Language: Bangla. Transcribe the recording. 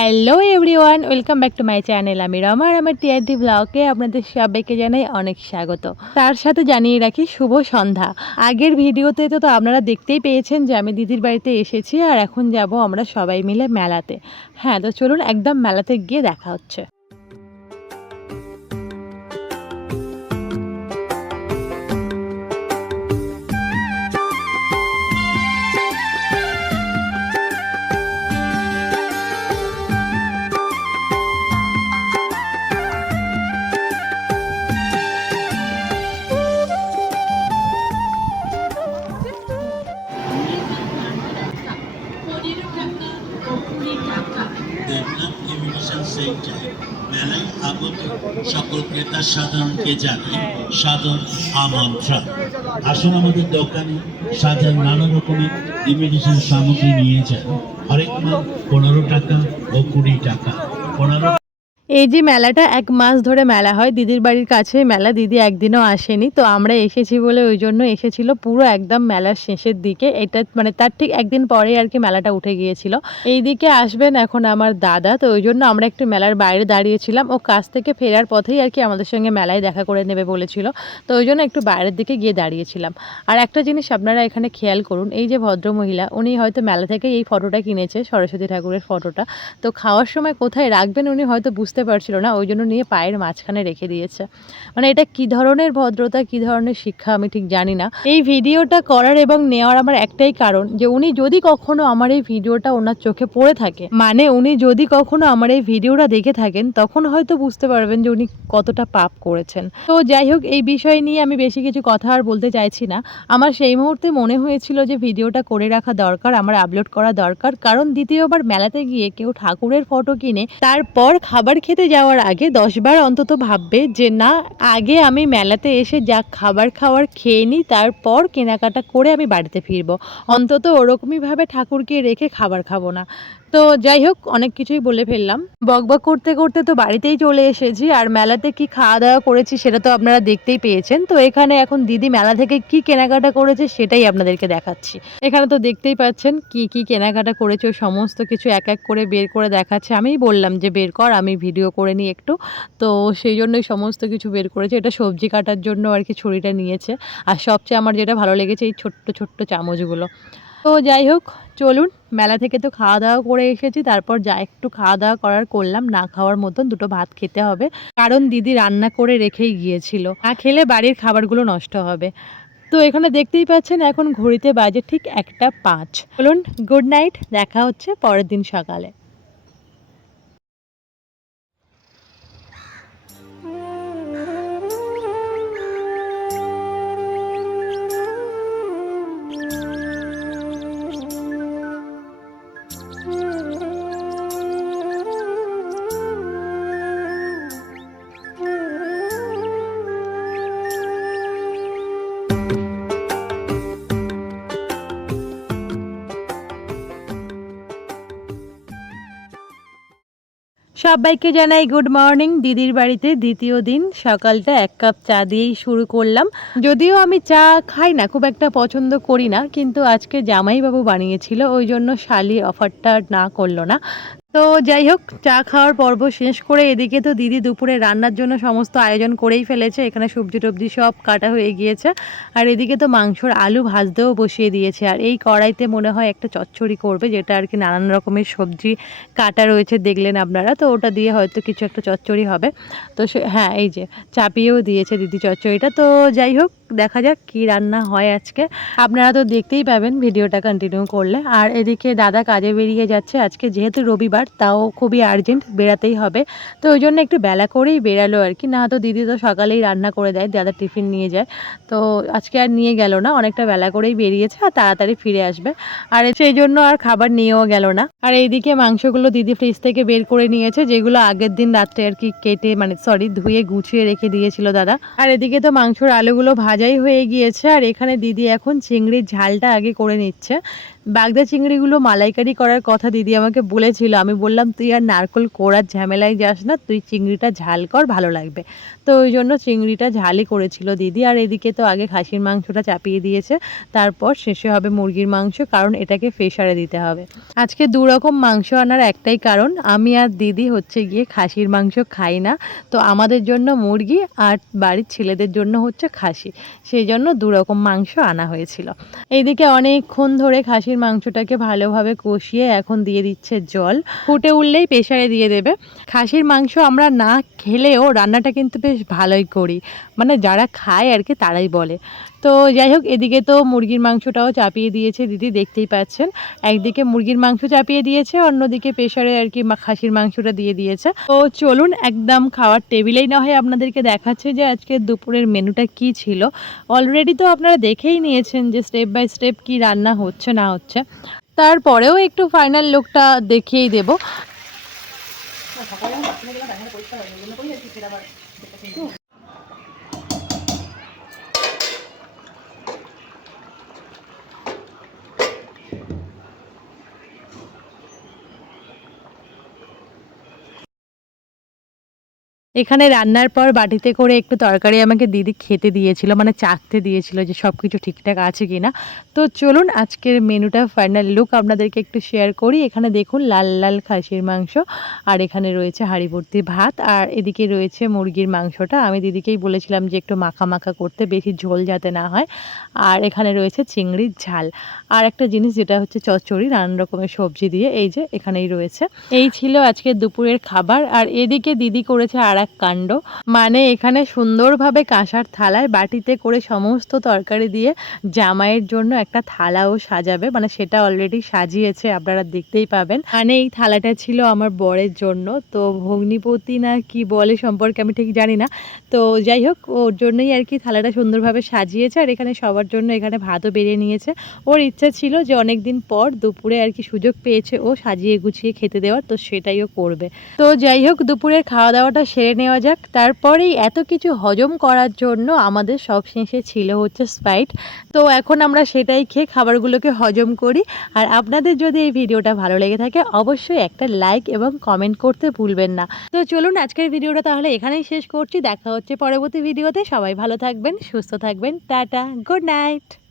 Hello every one welcome back to my channel আমি রমা, আর আমার টিআরডি ব্লগে আপনাদের সবাইকে জানাই অনেক স্বাগত। তার সাথে জানিয়ে রাখি, শুভ সন্ধ্যা। আগের ভিডিওতে তো তো আপনারা দেখতেই পেয়েছেন যে আমি দিদির বাড়িতে এসেছি, আর এখন যাব আমরা সবাই মিলে মেলাতে। হ্যাঁ তো চলুন একদম মেলাতে গিয়ে দেখা হচ্ছে। দেবনাথ ইমিগ্রেশন সেন্টার মেলায় আগত সকল ক্রেতা সাধারণকে জানাই সাদর আমন্ত্রণ। আসুন আমাদের দোকানে সাজার নানা রকমের ইমিগ্রেশন সামগ্রী নিয়ে যান। হরেক মাল পনেরো টাকা ও কুড়ি টাকা। পনেরো এই যে মেলাটা এক মাস ধরে মেলা হয়, দিদির বাড়ির কাছে মেলা দিদি একদিনও আসেনি, তো আমরা এসেছি বলে ওই জন্য এসেছিল পুরো একদম মেলার শেষের দিকে। এটা মানে তার ঠিক একদিন পরেই আর কি মেলাটা উঠে গিয়েছিল। এই দিকে আসবেন এখন আমার দাদা, তো ওই জন্য আমরা একটু মেলার বাইরে দাঁড়িয়েছিলাম। ও কাজ থেকে ফেরার পথেই আর কি আমাদের সঙ্গে মেলায় দেখা করে নেবে বলেছিল। তো ওই জন্য একটু বাইরের দিকে গিয়ে দাঁড়িয়েছিলাম। আর একটা জিনিস আপনারা এখানে খেয়াল করুন, এই যে ভদ্রমহিলা, উনি হয়তো মেলা থেকে এই ফটোটা কিনেছে, সরস্বতী ঠাকুরের ফটোটা। তো খাওয়ার সময় কোথায় রাখবেন, উনি হয়তো বুঝতে পারছিল না, ওই জন্য নিয়ে পায়ের মাঝখানে রেখে দিয়েছে। মানে এটা কি ধরনের ভদ্রতা, কি ধরনের শিক্ষা আমি ঠিক জানি না। এই ভিডিওটা করার এবং নেওয়ার আমার একটাই কারণ যে, উনি যদি কখনো আমার এই ভিডিওটা ওনার চোখে পড়ে থাকে মানে উনি যদি কখনো আমার এই ভিডিওটা দেখে থাকেন, তখন হয়তো বুঝতে পারবেন যে উনি কতটা পাপ করেছেন। তো যাই হোক, এই বিষয় নিয়ে আমি বেশি কিছু কথা আর বলতে চাইছি না। আমার সেই মুহূর্তে মনে হয়েছিল যে, ভিডিওটা করে রাখা দরকার, আমার আপলোড করা দরকার। কারণ দ্বিতীয়বার মেলাতে গিয়ে কেউ ঠাকুরের ফটো কিনে, তারপর খাবার খেতে যাওয়ার আগে দশবার অন্তত ভাববে যে, না, আগে আমি মেলাতে এসে যা খাবার খাওয়ার খেয়ে নিই, তারপর কেনাকাটা করে আমি বাড়িতে ফিরবো। অন্তত ওরকমইভাবে ঠাকুরকে রেখে খাবার খাব না। তো যাই হোক, অনেক কিছুই বলে ফেললাম। বকবক করতে করতে তো বাড়িতেই চলে এসেছি, আর মেলাতে কি খাওয়া দাওয়া করেছি সেটা তো আপনারা দেখতেই পেয়েছেন। তো এখানে এখন দিদি মেলা থেকে কি কেনাকাটা করেছে সেটাই আপনাদেরকে দেখাচ্ছি। এখানে তো দেখতেই পাচ্ছেন কি কি কেনাকাটা করেছে, সমস্ত কিছু এক এক করে বের করে দেখাচ্ছে। আমিই বললাম যে, বের কর, আমি ভিডিও করে নিই একটু। তো সেই জন্যই সমস্ত কিছু বের করেছে। এটা সবজি কাটার জন্য আর কি ছুরিটা নিয়েছে। আর সবচেয়ে আমার যেটা ভালো লেগেছে এই ছোট্ট ছোট্ট চামচগুলো। তো যাই হোক, চলুন, মেলা থেকে তো খাওয়া দাওয়া করে এসেছি, তারপর যা একটু খাওয়া দাওয়া করার করলাম, না খাওয়ার মতন দুটো ভাত খেতে হবে। কারণ দিদি রান্না করে রেখেই গিয়েছিল। না খেলে বাড়ির খাবারগুলো নষ্ট হবে। তো এখানে দেখতেই পাচ্ছেন, এখন ঘড়িতে বাজে ঠিক একটা পাঁচ। বলুন গুড নাইট দেখা হচ্ছে পরের দিন সকালে। সবাইকে জানাই গুড মর্নিং। দিদির বাড়িতে দ্বিতীয় দিন, সকালটা এক কাপ চা দিয়েই শুরু করলাম। যদিও আমি চা খাই না, খুব একটা পছন্দ করি না, কিন্তু আজকে জামাইবাবু বানিয়েছিল, ওই জন্য শালি অফারটা না করল না। তো যাই হোক, চা খাওয়ার পর্ব শেষ করে এদিকে তো দিদি দুপুরে রান্নার জন্য সমস্ত আয়োজন করেই ফেলেছে। এখানে সবজি টবজি সব কাটা হয়ে গিয়েছে। আর এদিকে তো মাংসর আলু ভাজতেও বসিয়ে দিয়েছে। আর এই কড়াইতে মনে হয় একটা চচ্চড়ি করবে, যেটা আর কি নানান রকমের সবজি কাটা রয়েছে দেখলেন আপনারা। তো ওটা দিয়ে হয়তো কিছু একটা চচ্চড়ি হবে। তো হ্যাঁ এই যে চাপিয়েও দিয়েছে দিদি চচ্চড়িটা। তো যাই হোক দেখা যাক কি রান্না হয় আজকে। আপনারা তো দেখতেই পাবেন ভিডিওটা কন্টিনিউ করলে। আর এদিকে দাদা কাজে বেরিয়ে যাচ্ছে। আজকে যেহেতু রবিবার, তাও খুবই আর্জেন্ট বেরাতেই হবে। তো ওই জন্য একটু বেলা করেই বেরালো আর কি। না তো দিদি তো সকালেই রান্না করে দেয়, দাদা টিফিন নিয়ে যায়। তো আজকে আর নিয়ে গেল না, অনেকটা বেলা করেই বেরিয়েছে আর তাড়াতাড়ি ফিরে আসবে। আর সেই জন্য আর খাবার নিয়েও গেল না। আর এইদিকে মাংসগুলো দিদি ফ্রিজ থেকে বের করে নিয়েছে, যেগুলো আগের দিন রাত্রে আর কি কেটে মানে সরি ধুয়ে গুছিয়ে রেখে দিয়েছিল দাদা। আর এদিকে তো মাংসর আলুগুলো ভাজাই হয়ে গিয়েছে আর এখানে দিদি এখন চিংড়ির ঝালটা আগে করে নিচ্ছে। বাগদা চিংড়িগুলো মালাইকারি করার কথা দিদি আমাকে বলেছিল। আমি বললাম, তুই আর নারকল কোড়ার ঝামেলায় যাস না, তুই চিংড়িটা ঝাল কর, ভালো লাগবে। তো ওই জন্য চিংড়িটা ঝালই করেছিল দিদি। আর এদিকে তো আগে খাসির মাংসটা চাপিয়ে দিয়েছে, তারপর শেষে হবে মুরগির মাংস, কারণ এটাকে ফেসারে দিতে হবে। আজকে দু রকম মাংস আনার একটাই কারণ, আমি আর দিদি হচ্ছে গিয়ে খাসির মাংস খাই না। তো আমাদের জন্য মুরগি আর বাড়ির ছেলেদের জন্য হচ্ছে খাসি। সেই জন্য দুরকম মাংস আনা হয়েছিল। এইদিকে অনেকক্ষণ ধরে খাসির মাংসটাকে ভালোভাবে কষিয়ে এখন দিয়ে দিচ্ছে জল। ফুটে উঠলেই প্রেশারে দিয়ে দেবে। খাসির মাংস আমরা না খেলেও রান্নাটা কিন্তু বেশ ভালোই করি। মানে যারা খায় আর কি তারাই বলে। তো যাই হোক, এদিকে তো মুরগির মাংসটাও চাপিয়ে দিয়েছে, দিদি দেখতেই পাচ্ছেন। একদিকে মুরগির মাংস চাপিয়ে দিয়েছে, অন্যদিকে প্রেশারে আর কি খাসির মাংসটা দিয়ে দিয়েছে। তো চলুন, একদম খাওয়ার টেবিলেই না হয় আপনাদেরকে দেখাচ্ছে যে আজকে দুপুরের মেনুটা কি ছিল। অলরেডি তো আপনারা দেখেই নিয়েছেন যে স্টেপ বাই স্টেপ কি রান্না হচ্ছে, না হচ্ছে। তারপরেও একটু ফাইনাল লুকটা দেখিয়েই দেবো। এখানে রান্নার পর বাটিতে করে একটু তরকারি আমাকে দিদি খেতে দিয়েছিল মানে চাখতে দিয়েছিল যে সব কিছু ঠিকঠাক আছে কি না তো চলুন আজকের মেনুটা ফাইনাল লুক আপনাদেরকে একটু শেয়ার করি। এখানে দেখুন লাল লাল খাসির মাংস, আর এখানে রয়েছে হাঁড়ি ভর্তি ভাত, আর এদিকে রয়েছে মুরগির মাংসটা। আমি দিদিকেই বলেছিলাম যে একটু মাখা মাখা করতে, বেশি ঝোল যাতে না হয়। আর এখানে রয়েছে চিংড়ির ঝাল। আর একটা জিনিস যেটা হচ্ছে চচ্চড়ি, নানান রকমের সবজি দিয়ে, এই যে এখানেই রয়েছে। এই ছিল আজকে দুপুরের খাবার। আর এদিকে দিদি করেছে আর এক কাণ্ড। মানে এখানে সুন্দরভাবে কাঁসার থালায় বাটিতে করে সমস্ত তরকারি দিয়ে জামাইয়ের জন্য একটা থালাও সাজাবে। মানে সেটা অলরেডি সাজিয়েছে, আপনারা দেখতেই পাবেন। মানে এই থালাটা ছিল আমার বরের জন্য। তো ভগ্নিপতি না কি বলে সম্পর্কে আমি ঠিক জানি না। তো যাই হোক, ওর জন্যই আর কি থালাটা সুন্দরভাবে সাজিয়েছে। আর এখানে সবার জন্য এখানে ভাতও বেরিয়ে নিয়েছে। ওর ইচ্ছা ছিল যে অনেক দিন পর দুপুরে আর কি সুযোগ পেয়েছে ও সাজিয়ে গুছিয়ে খেতে দেওয়ার, তো সেটাই ও করবে। তো যাই হোক, দুপুরের খাওয়া দাওয়াটা সেরে নেওয়া যাক। তারপরেই এত কিছু হজম করার জন্য আমাদের সব শেষে ছিল হচ্ছে স্প্রাইট তো এখন আমরা সেটাই খেয়ে খাবারগুলোকে হজম করি। আর আপনাদের যদি এই ভিডিওটা ভালো লেগে থাকে, অবশ্যই একটা লাইক এবং কমেন্ট করতে ভুলবেন না। তো চলুন আজকের ভিডিওটা তাহলে এখানেই শেষ করছি। দেখা হচ্ছে পরবর্তী ভিডিওতে। সবাই ভালো থাকবেন, সুস্থ থাকবেন। Tata, good night.